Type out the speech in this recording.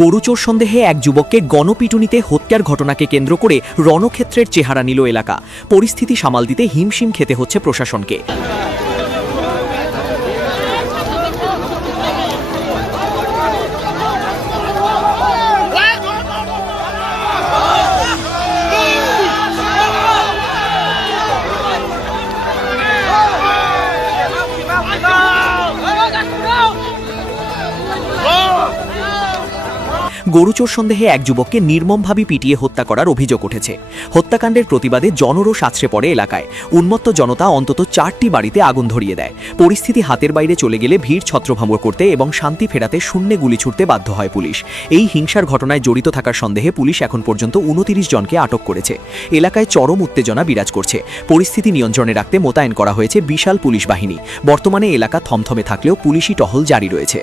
গরুচোর সন্দেহে এক যুবককে গণপিটুনিতে হত্যার ঘটনাকে কেন্দ্র করে রণক্ষেত্রের চেহারা নিল এলাকা। পরিস্থিতি সামাল দিতে হিমশিম খেতে হচ্ছে প্রশাসনকে। গরুচোর সন্দেহে এক যুবককে নির্মমভাবে পিটিয়ে হত্যা করার অভিযোগ উঠেছে। হত্যাকাণ্ডের প্রতিবাদে জনরোষ আছড়ে পড়ে এলাকায়। উন্মত্ত জনতা অন্তত 4টি বাড়িতে আগুন ধরিয়ে দেয়। পরিস্থিতি হাতের বাইরে চলে গেলে ভিড় ছত্রভঙ্গ করতে এবং শান্তি ফেরাতে শূন্যে গুলি ছুড়তে বাধ্য হয় পুলিশ। এই হিংসার ঘটনায় জড়িত থাকার সন্দেহে পুলিশ এখন পর্যন্ত 29 জনকে আটক করেছে। এলাকায় চরম উত্তেজনা বিরাজ করছে। পরিস্থিতি নিয়ন্ত্রণে রাখতে মোতায়েন করা হয়েছে বিশাল পুলিশ বাহিনী। বর্তমানে এলাকা থমথমে থাকলেও পুলিশি টহল জারি রয়েছে।